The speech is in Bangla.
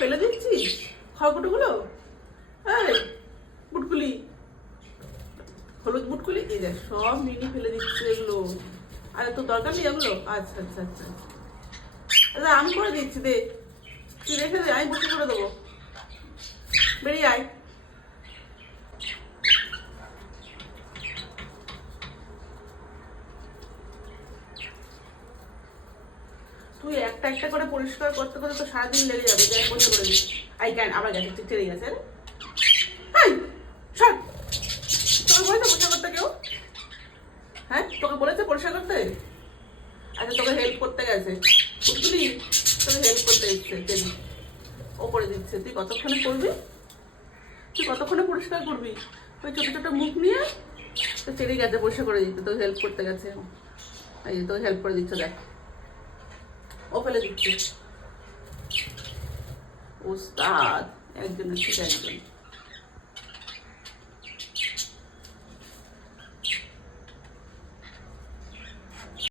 ফেলে দিচ্ছিস খড়কুটোগুলো? এই বুটকুলি, হলুদ বুটকুলি, এই দেখ সব মিনি ফেলে দিচ্ছে এগুলো। আরে তোর দরকার নেই এগুলো? আচ্ছা আচ্ছা আচ্ছা আচ্ছা, আমি করে দিচ্ছি, দে তুই রেখে দে, আমি বসে করে দেবো। বেরিয়ে আয়। তুই একটা একটা করে পরিষ্কার করতে করতে তো সারাদিন লেগে যাবে, যাই বসে করে দিচ্ছি। আই ক্যান আবার গেছে, টেরে গেছে। হাই সর, তোকে বলেছে পরিষ্কার করতে কেউ? হ্যাঁ তোকে বলেছে পরিষ্কার করতে? আচ্ছা তোকে হেল্প করতে গেছে, বুঝলি? তোকে হেল্প করতে এসছে, টেরি ও করে দিচ্ছে। তুই কতক্ষণে করবি? তুই কতক্ষণে পরিষ্কার করবি? ওই ছোটো ছোটো মুখ নিয়ে তো টেরি গেছে পরিষ্কার করে দিতে, তোকে হেল্প করতে গেছে। এই যে তোকে হেল্প করে দিচ্ছে, দেখ ও ফেলে দিচ্ছে। ওস্তাদ একজনের থেকে একজন।